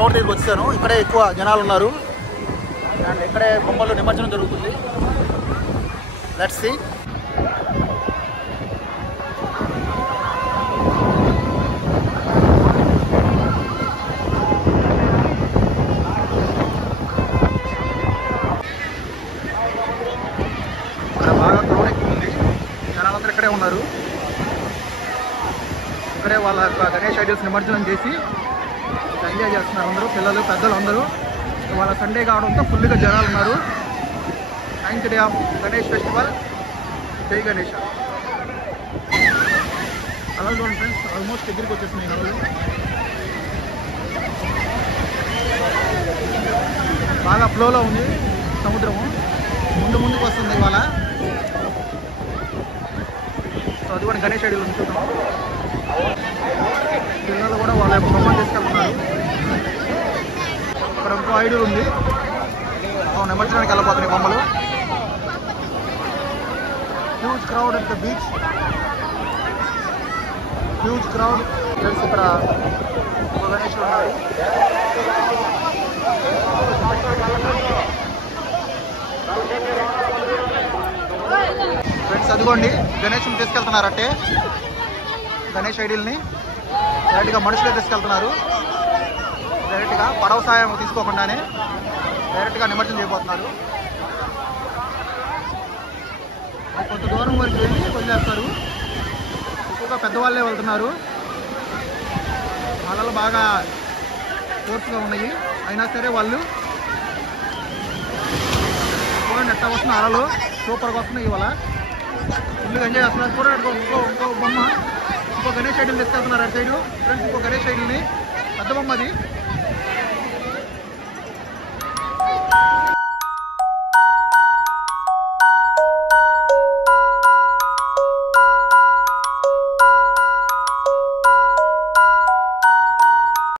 Crowd దగ్గరికి వచ్చాను. ఇక్కడే ఎక్కువ జనాలు ఉన్నారు అండ్ ఇక్కడే బొమ్మలు నిమజ్జనం జరుగుతుంది. Let's see. బాగా క్రౌడ్ ఎక్కువ ఉంది, జనాలందరూ ఇక్కడే ఉన్నారు. ఇక్కడే వాళ్ళ గణేష్ ఐడియల్స్ నిమజ్జనం చేసి ఎంజాయ్ చేస్తున్నారు అందరూ, పిల్లలు పెద్దలు అందరూ. వాళ్ళ సండే కావడంతో ఫుల్గా జనాలు ఉన్నారు. 9th day of Ganesh festival. జై గణేష్. అలా చూడండి ఫ్రెండ్స్, ఆల్మోస్ట్ దగ్గరికి వచ్చేస్తున్నాయి వాళ్ళు. బాగా ఫ్లోలో ఉంది సముద్రము, ముందుకు వస్తుంది ఇవాళ. సో అది కూడా గణేష్ ఐడియల్ ఉంచుతాం. పిల్లలు కూడా వాళ్ళ యొక్క బొమ్మలు తీసుకెళ్తున్నారు. ఇక్కడ ఇంకో ఐడియల్ ఉంది, నిమజ్జనానికి వెళ్ళిపోతున్నాయి బొమ్మలు. Huge crowd at the beach, huge crowd. Friends ఇక్కడ గణేషులు ఉన్నారు. ఫ్రెండ్స్ అదిగోండి గణేష్ని తీసుకెళ్తున్నారంటే, గణేష్ ఐడియల్ని డైరెక్ట్గా మనుషులే తీసుకెళ్తున్నారు. డైరెక్ట్గా పడవ సాయం తీసుకోకుండానే డైరెక్ట్గా నిమజ్జనం చేయబోతున్నారు. కొంత దూరం వరకు వెళ్ళి వదిలేస్తారు. ఎక్కువగా పెద్దవాళ్ళే వెళ్తున్నారు. అలలు బాగా ఫోర్స్గా ఉన్నాయి, అయినా సరే వాళ్ళు చూడండి ఎట్లా వస్తున్న అలలు సూపర్గా వస్తున్నాయి. ఇవాళ ఫుల్గా ఎంజాయ్ చేస్తున్నారు. చూడండి ఇంకో బొమ్మ, ఇంకో గణేష్ ఐడియల్ తీసుకెళ్తున్నారు అటు సైడు. ఫ్రెండ్స్ ఇంకో గణేష్ ఐడియల్ని, పెద్ద బొమ్మ అది.